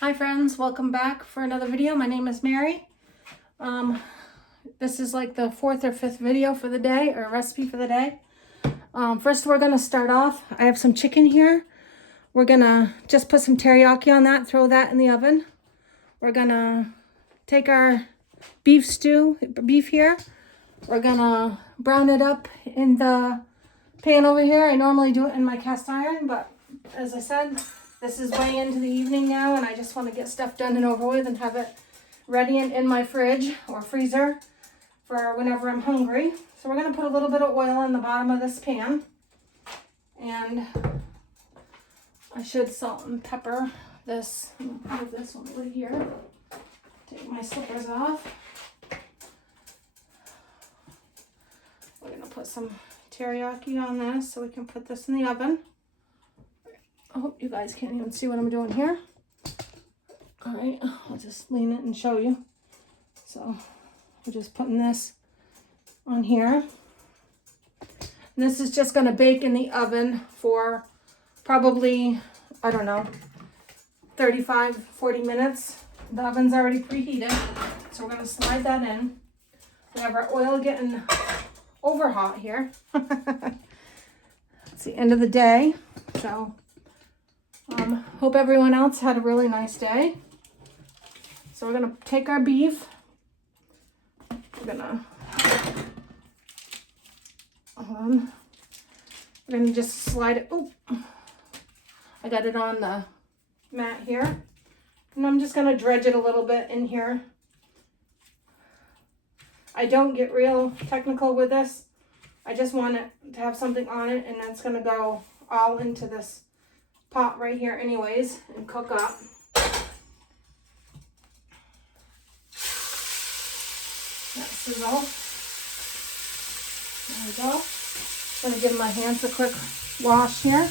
Hi friends, welcome back for another video. My name is Mary. This is like the fourth or fifth video for the day, or recipe for the day. First we're gonna start off. I have some chicken here. We're gonna just put some teriyaki on that, throw that in the oven. We're gonna take our beef here. We're gonna brown it up in the pan over here. I normally do it in my cast iron, but as I said, this is way into the evening now, and I just want to get stuff done and over with and have it ready and in my fridge or freezer for whenever I'm hungry. So we're going to put a little bit of oil in the bottom of this pan, and I should salt and pepper this. Move this one over here. Take my slippers off. We're going to put some teriyaki on this so we can put this in the oven. I hope you guys can't even see what I'm doing here. All right, I'll just lean it and show you. So we're just putting this on here. And this is just gonna bake in the oven for probably, I don't know, 35, 40 minutes. The oven's already preheated. So we're gonna slide that in. We have our oil getting over hot here. It's the end of the day, so hope everyone else had a really nice day. So we're gonna take our beef. We're gonna just slide it. Oh, I got it on the mat here, and I'm just gonna dredge it a little bit in here. I don't get real technical with this. I just want it to have something on it, and that's gonna go all into this pot right here anyways and cook up. That sizzle. There we go. I'm gonna give my hands a quick wash here.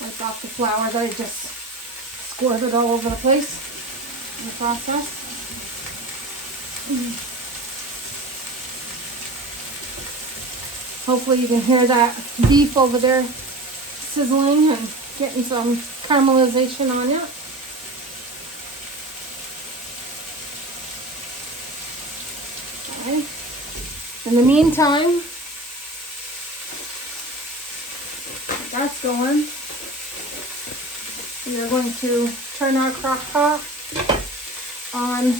Wipe off the flour that I just squirted all over the place in the process. Hopefully you can hear that beef over there sizzling and getting some caramelization on it. Okay. In the meantime, that's going. We are going to turn our crock pot on.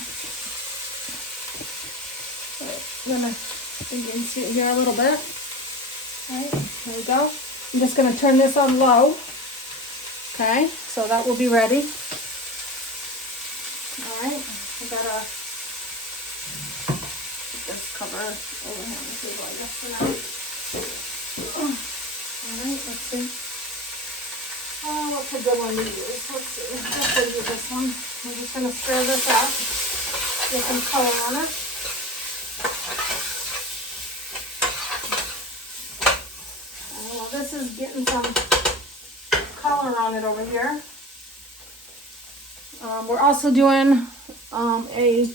I'm gonna, you can see it here a little bit. Alright, there we go. I'm just going to turn this on low. Okay, so that will be ready. Alright, I gotta put this cover over here on the table, I guess, for now. Alright, let's see. Oh, what's a good one to use? Let's see. Let's use this one. We're just going to stir this up. Get some color on it. This is getting some color on it over here. We're also doing a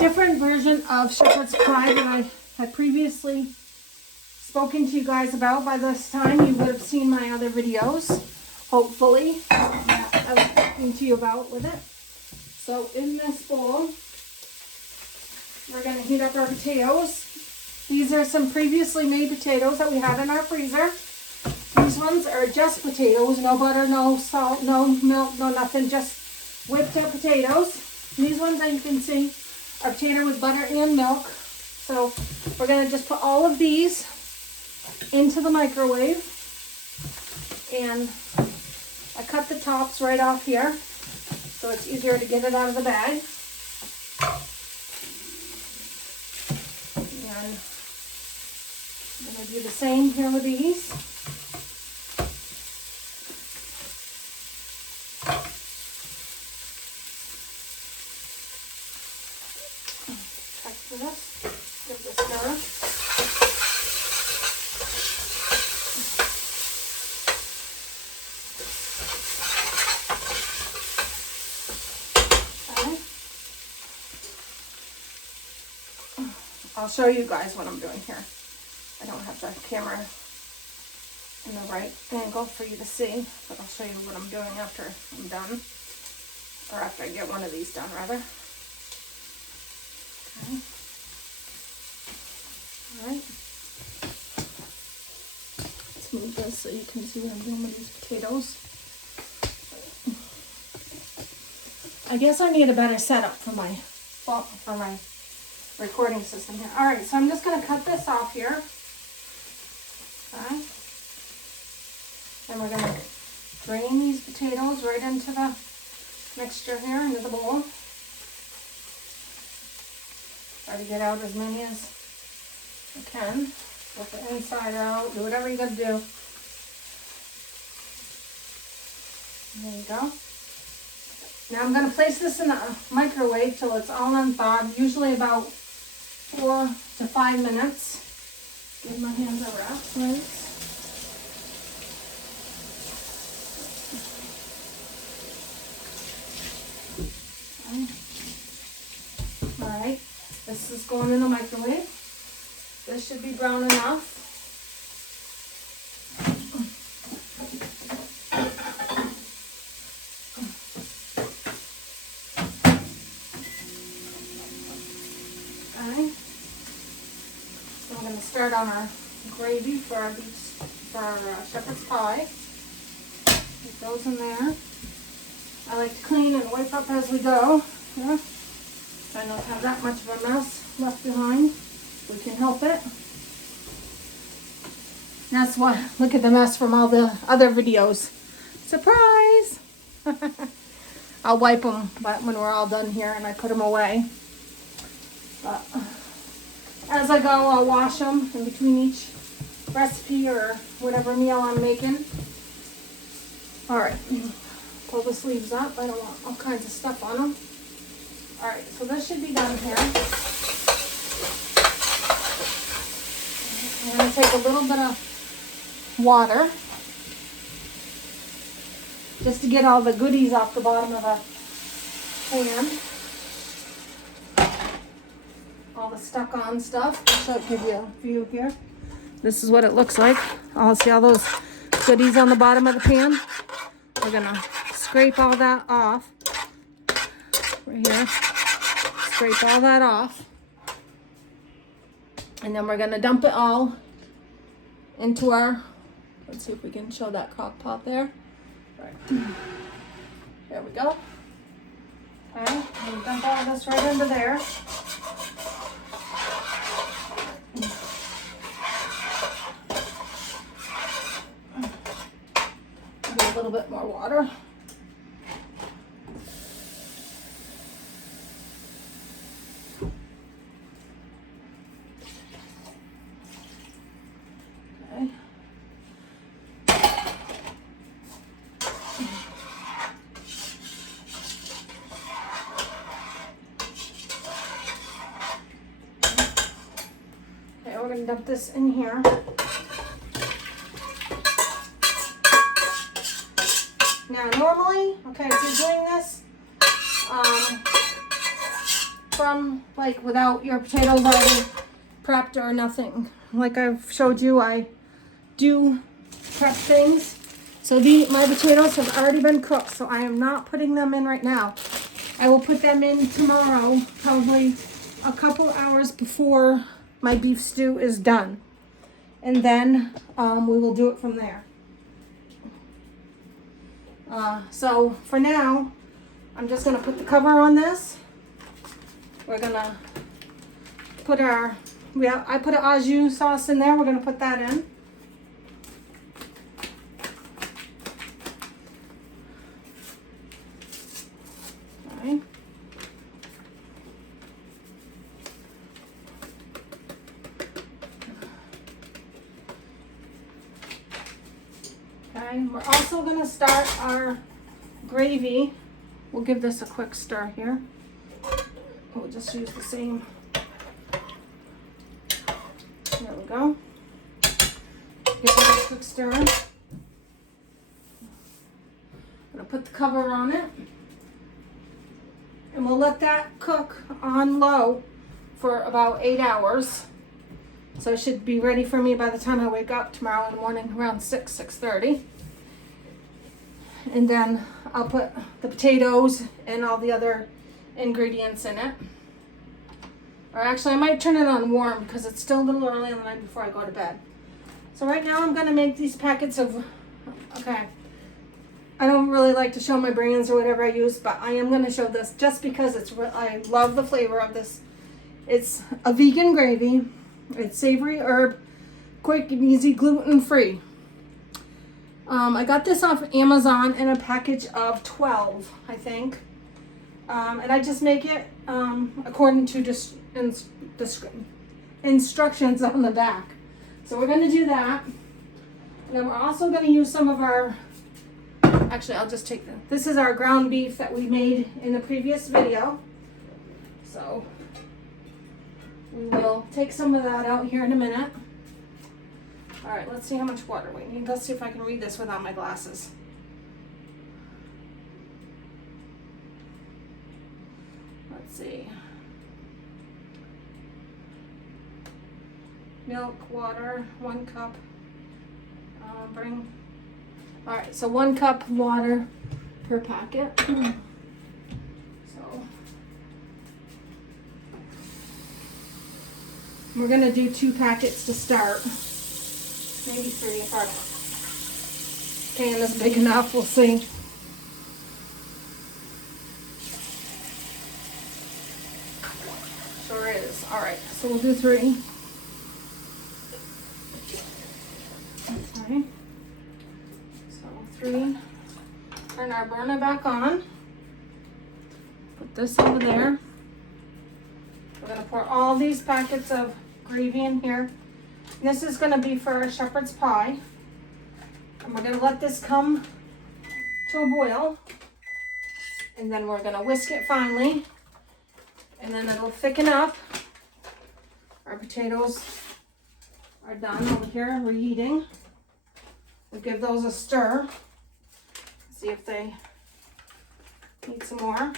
different version of shepherd's pie that I had previously spoken to you guys about. By this time you would have seen my other videos, hopefully, that I was talking to you about with it. So in this bowl, we're going to heat up our potatoes. These are some previously made potatoes that we had in our freezer. These ones are just potatoes, no butter, no salt, no milk, no nothing, just whipped up potatoes. And these ones, as you can see, are potato with butter and milk. So we're going to just put all of these into the microwave. And I cut the tops right off here, so it's easier to get it out of the bag. And I'm going to do the same here with these. Check for this. Give this a stir. Okay. I'll show you guys what I'm doing here. I don't have the camera in the right angle for you to see, but I'll show you what I'm doing after I'm done, or after I get one of these done, rather. Okay. All right. Let's move this so you can see what I'm doing with these potatoes. I guess I need a better setup for my recording system here. All right, so I'm just going to cut this off here. Okay. And we're going to drain these potatoes right into the mixture here, into the bowl. Try to get out as many as you can. Flip the inside out, do whatever you got to do. There you go. Now I'm going to place this in the microwave till it's all unthawed, usually about 4 to 5 minutes. Give my hands a wrap, please. Alright, this is going in the microwave. This should be brown enough. Okay. So we're going to start on our gravy for our shepherd's pie. It goes in there. I like to clean and wipe up as we go. Yeah. Try not to have that much of a mess left behind. We can help it. That's why, look at the mess from all the other videos. Surprise! I'll wipe them when we're all done here and I put them away. But as I go, I'll wash them in between each recipe or whatever meal I'm making. Alright, pull the sleeves up. I don't want all kinds of stuff on them. Alright, so this should be done here. I'm going to take a little bit of water just to get all the goodies off the bottom of the pan. All the stuck on stuff. I'll give you a view here. This is what it looks like. I'll see all those goodies on the bottom of the pan. We're going to scrape all that off. Right here. Scrape all that off. And then we're going to dump it all into our, let's see if we can show that crock pot there. All right. There we go. Okay, and dump all this right into there. Get a little bit more water. Okay. Okay, we're going to dump this in here. Now, normally, okay, if you're doing this from, like, without your potatoes already prepped or nothing, like I've showed you, I do prep things. So my potatoes have already been cooked, so I am not putting them in right now. I will put them in tomorrow, probably a couple hours before my beef stew is done. And then we will do it from there. So for now, I'm just going to put the cover on this. We're going to put I put an au jus sauce in there. We're going to put that in. All right. Okay, we're also going to start our gravy. We'll give this a quick stir here. We'll just use the same. There we go. Give it a quick stir. I'm going to put the cover on it. And we'll let that cook on low for about 8 hours. So it should be ready for me by the time I wake up tomorrow in the morning around 6:30. And then I'll put the potatoes and all the other ingredients in it. Or actually I might turn it on warm because it's still a little early in the night before I go to bed. So right now I'm gonna make these packets of, okay, I don't really like to show my brands or whatever I use, but I am gonna show this just because I love the flavor of this. It's a vegan gravy. It's savory herb, quick and easy, gluten-free. I got this off Amazon in a package of 12, I think. And I just make it according to instructions on the back. So we're gonna do that. And then we're also gonna use some of our, actually I'll just take this is our ground beef that we made in the previous video. So we will take some of that out here in a minute. All right, let's see how much water we need. Let's see if I can read this without my glasses. Let's see. Milk, water, 1 cup. All right, so 1 cup water per packet. So we're gonna do 2 packets to start. Maybe 3 if our pan is big enough, we'll see. Sure is. All right, so we'll do 3. Okay. So 3. Turn our burner back on. Put this over there. We're gonna pour all these packets of gravy in here. This is going to be for a shepherd's pie. And we're going to let this come to a boil. And then we're going to whisk it finely. And then it'll thicken up. Our potatoes are done over here, reheating. We'll give those a stir. See if they need some more.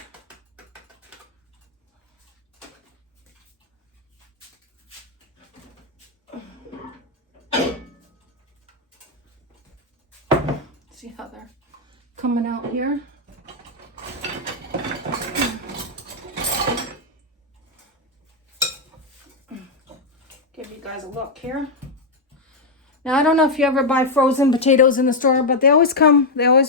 See how they're coming out here. Give you guys a look here. Now I don't know if you ever buy frozen potatoes in the store, but they always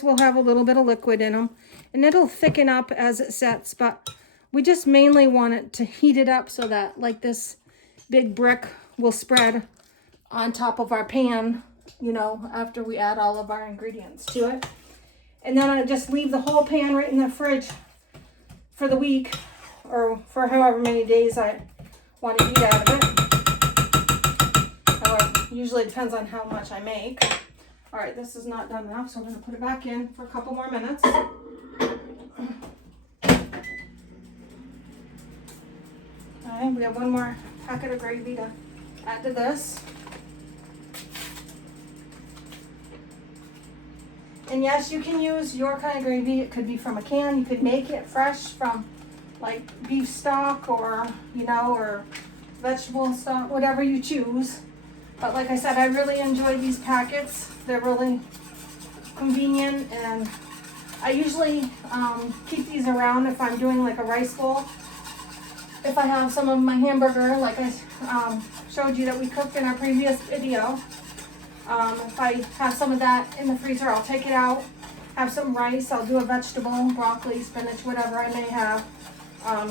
will have a little bit of liquid in them, and it'll thicken up as it sets, but we just mainly want it to heat it up so that like this big brick will spread on top of our pan, you know, after we add all of our ingredients to it. And then I just leave the whole pan right in the fridge for the week or for however many days I want to eat out of it. Usually depends on how much I make. All right, this is not done enough, so I'm going to put it back in for a couple more minutes. Okay, we have 1 more packet of gravy to add to this. And yes, you can use your kind of gravy. It could be from a can. You could make it fresh from like beef stock or, you know, or vegetable stock, whatever you choose. But like I said, I really enjoy these packets. They're really convenient, and I usually keep these around if I'm doing like a rice bowl. If I have some of my hamburger, like I showed you that we cooked in our previous video, if I have some of that in the freezer, I'll take it out, have some rice, I'll do a vegetable, broccoli, spinach, whatever I may have,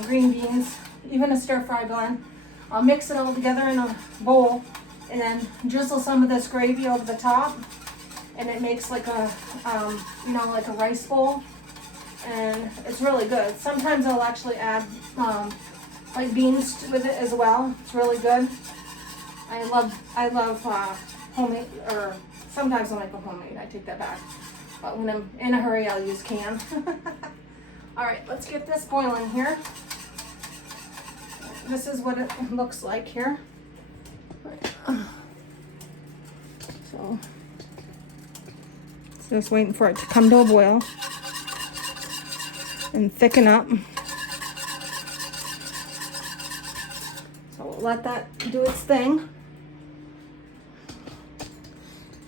green beans, even a stir-fry blend. I'll mix it all together in a bowl and then drizzle some of this gravy over the top, and it makes like a, you know, like a rice bowl, and it's really good. Sometimes I'll actually add like beans with it as well. It's really good. I love homemade, or sometimes I'll make a homemade. I take that back. But when I'm in a hurry, I'll use can. All right, let's get this boiling here. This is what it looks like here. So just waiting for it to come to a boil and thicken up. So we'll let that do its thing.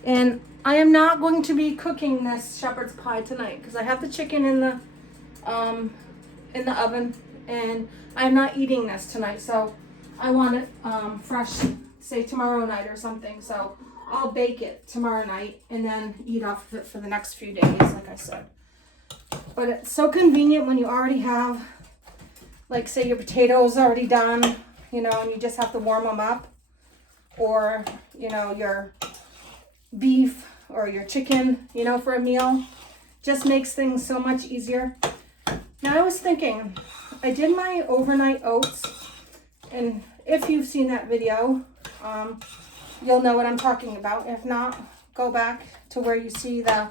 And I am not going to be cooking this shepherd's pie tonight because I have the chicken in the oven, and I'm not eating this tonight. So I want it fresh, say tomorrow night or something. So I'll bake it tomorrow night and then eat off of it for the next few days, like I said. But it's so convenient when you already have, like, say your potatoes already done, you know, and you just have to warm them up, or, you know, your beef or your chicken, you know, for a meal. Just makes things so much easier. Now I was thinking, I did my overnight oats, and if you've seen that video, you'll know what I'm talking about. If not, go back to where you see the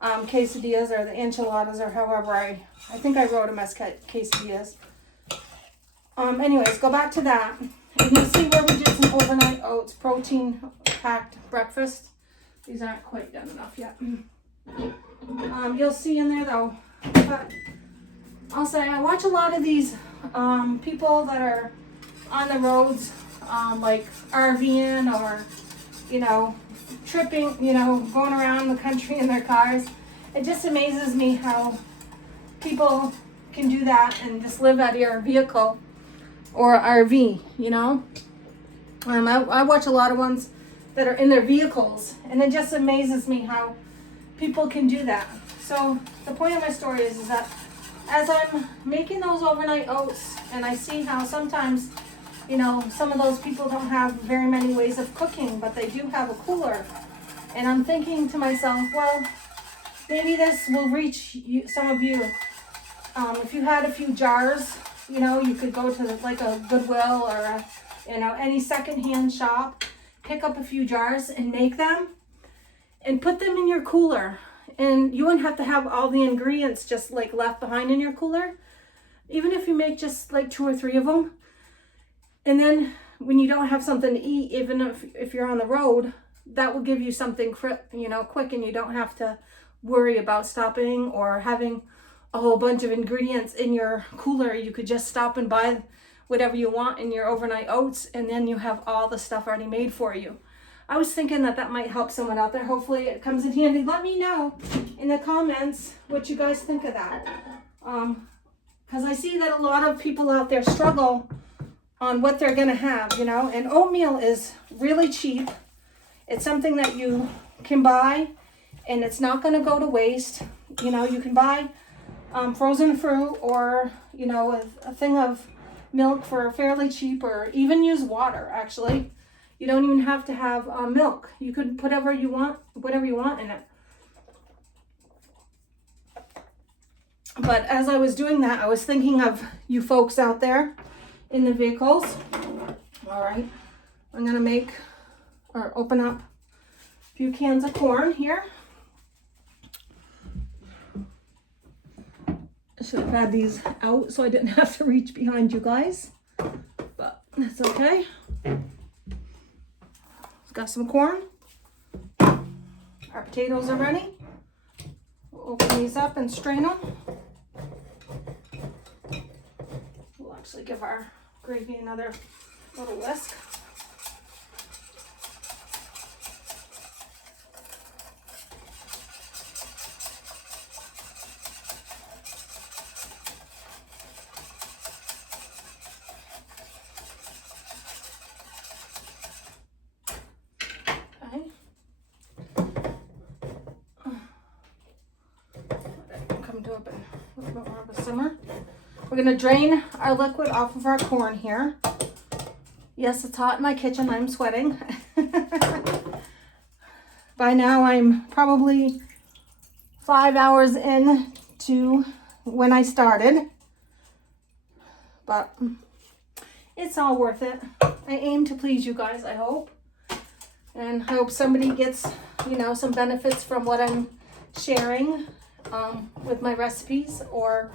quesadillas or the enchiladas, or however I think I wrote them as quesadillas. Anyways, go back to that, and you'll see where we did some overnight oats, protein packed breakfast. These aren't quite done enough yet. You'll see in there though, but I'll say I watch a lot of these people that are on the roads, like RVing, or, you know, tripping, you know, going around the country in their cars. It just amazes me how people can do that and just live out of your vehicle or RV, you know. I watch a lot of ones that are in their vehicles, and it just amazes me how people can do that. So the point of my story is that as I'm making those overnight oats, and I see how sometimes, you know, some of those people don't have very many ways of cooking, but they do have a cooler. And I'm thinking to myself, well, maybe this will reach you, some of you. If you had a few jars, you know, you could go to like a Goodwill or a, you know, any secondhand shop, pick up a few jars and make them and put them in your cooler. And you wouldn't have to have all the ingredients just like left behind in your cooler. Even if you make just like 2 or 3 of them. And then when you don't have something to eat, even if you're on the road, that will give you something, you know, quick, and you don't have to worry about stopping or having a whole bunch of ingredients in your cooler. You could just stop and buy whatever you want in your overnight oats, and then you have all the stuff already made for you. I was thinking that might help someone out there. Hopefully it comes in handy. Let me know in the comments what you guys think of that. Because I see that a lot of people out there struggle on what they're gonna have, you know, and oatmeal is really cheap. It's something that you can buy, and it's not gonna go to waste. You know, you can buy frozen fruit, or, you know, a thing of milk for fairly cheap, or even use water. Actually, you don't even have to have milk. You could put whatever you want in it. But as I was doing that, I was thinking of you folks out there in the vehicles. All right, I'm gonna make or open up a few cans of corn here. I should have had these out so I didn't have to reach behind you guys, but that's okay. Got some corn. Our potatoes are ready. We'll open these up and strain them. We'll actually give our gravy another little whisk. We're gonna drain our liquid off of our corn here. Yes, it's hot in my kitchen. I'm sweating. By now, I'm probably 5 hours in to when I started, but it's all worth it. I aim to please you guys, I hope. And I hope somebody gets, you know, some benefits from what I'm sharing with my recipes, or,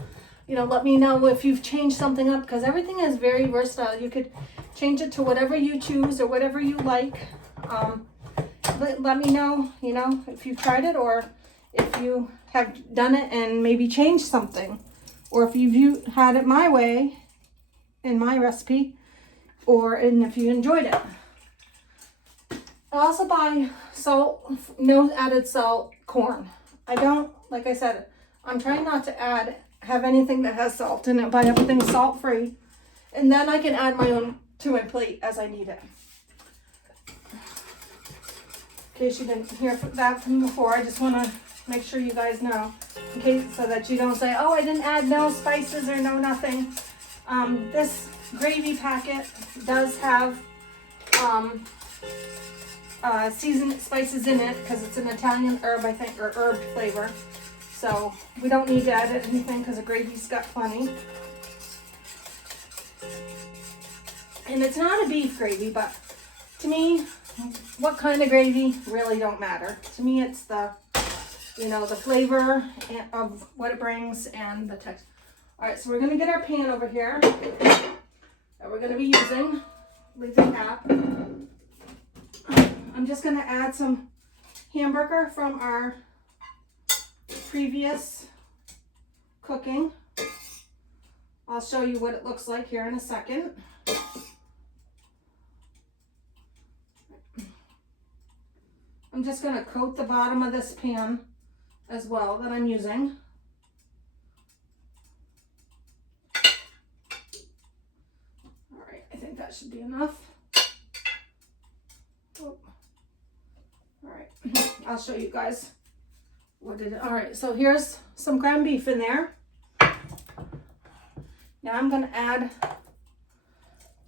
you know, let me know if you've changed something up, because everything is very versatile. You could change it to whatever you choose or whatever you like. Let me know, you know, if you've tried it, or if you have done it and maybe changed something, or if you've had it my way in my recipe, and if you enjoyed it. I also buy salt, no added salt, corn. I don't, like I said, I'm trying not to have anything that has salt in it, buy everything salt free. And then I can add my own to my plate as I need it. In case you didn't hear that from before, I just want to make sure you guys know, in case, so that you don't say, oh, I didn't add no spices or no nothing. This gravy packet does have seasoned spices in it because it's an Italian herb, I think, or herb flavor. So we don't need to add anything because the gravy's got plenty. And it's not a beef gravy, but to me, what kind of gravy really don't matter. To me, it's the, you know, the flavor of what it brings and the texture. All right, so we're gonna get our pan over here that we're gonna be using. Leave the cap. I'm just gonna add some hamburger from our previous cooking. I'll show you what it looks like here in a second. I'm just going to coat the bottom of this pan as well that I'm using. All right, I think that should be enough. Oh. All right, I'll show you guys what it is. All right, so here's some ground beef in there. Now I'm going to add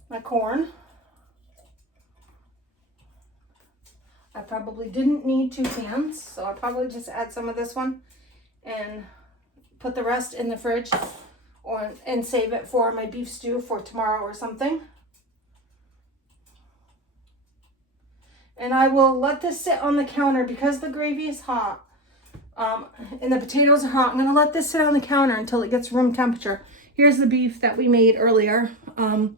my corn. I probably didn't need 2 pans, so I'll probably just add some of this one and put the rest in the fridge and save it for my beef stew for tomorrow or something. And I will let this sit on the counter because the gravy is hot and the potatoes are hot. I'm going to let this sit on the counter until it gets room temperature. Here's the beef that we made earlier. I'm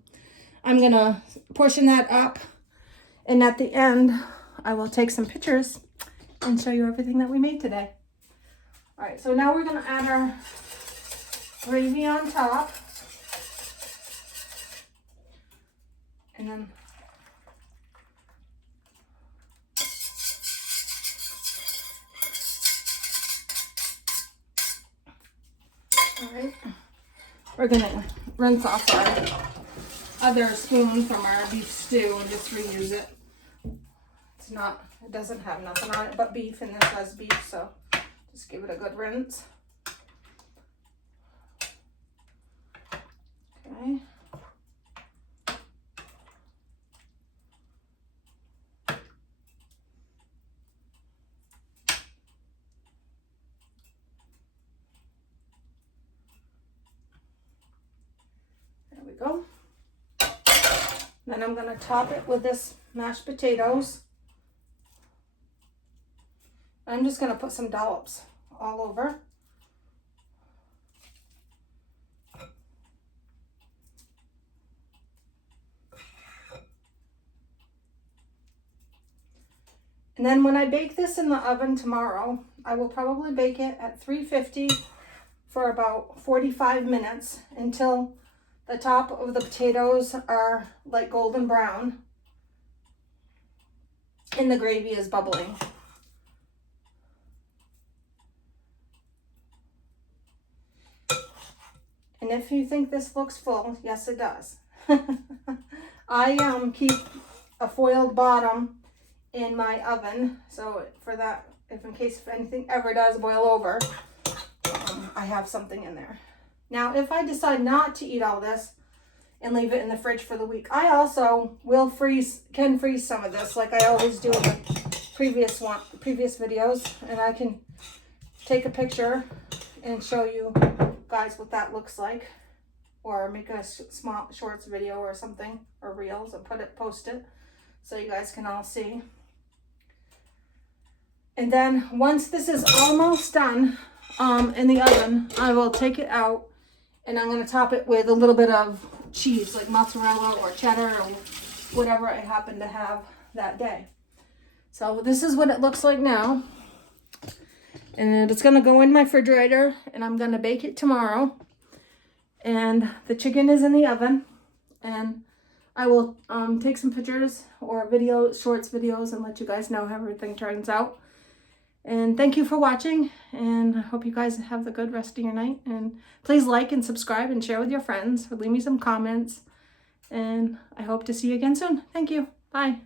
going to portion that up, and at the end I will take some pictures and show you everything that we made today. All right, so now we're going to add our gravy on top. And then all right, we're going to rinse off our other spoon from our beef stew and just reuse it. It doesn't have nothing on it but beef, and this has beef, so just give it a good rinse. Okay. There we go. Then I'm going to top it with this mashed potatoes. I'm just going to put some dollops all over. And then when I bake this in the oven tomorrow, I will probably bake it at 350 for about 45 minutes until the top of the potatoes are like golden brown and the gravy is bubbling. And if you think this looks full, yes it does. I keep a foiled bottom in my oven, so for that, if in case if anything ever does boil over, I have something in there. Now, if I decide not to eat all this and leave it in the fridge for the week, I also can freeze some of this, like I always do in the previous videos, and I can take a picture and show you guys what that looks like, or make a small shorts video or something, or reels, and post it so you guys can all see. And then once this is almost done in the oven, I will take it out and I'm going to top it with a little bit of cheese, like mozzarella or cheddar or whatever I happen to have that day. So this is what it looks like now. And it's going to go in my refrigerator and I'm going to bake it tomorrow. And the chicken is in the oven and I will take some pictures or shorts videos and let you guys know how everything turns out. And thank you for watching, and I hope you guys have a good rest of your night. And please like and subscribe and share with your friends, or leave me some comments. And I hope to see you again soon. Thank you. Bye.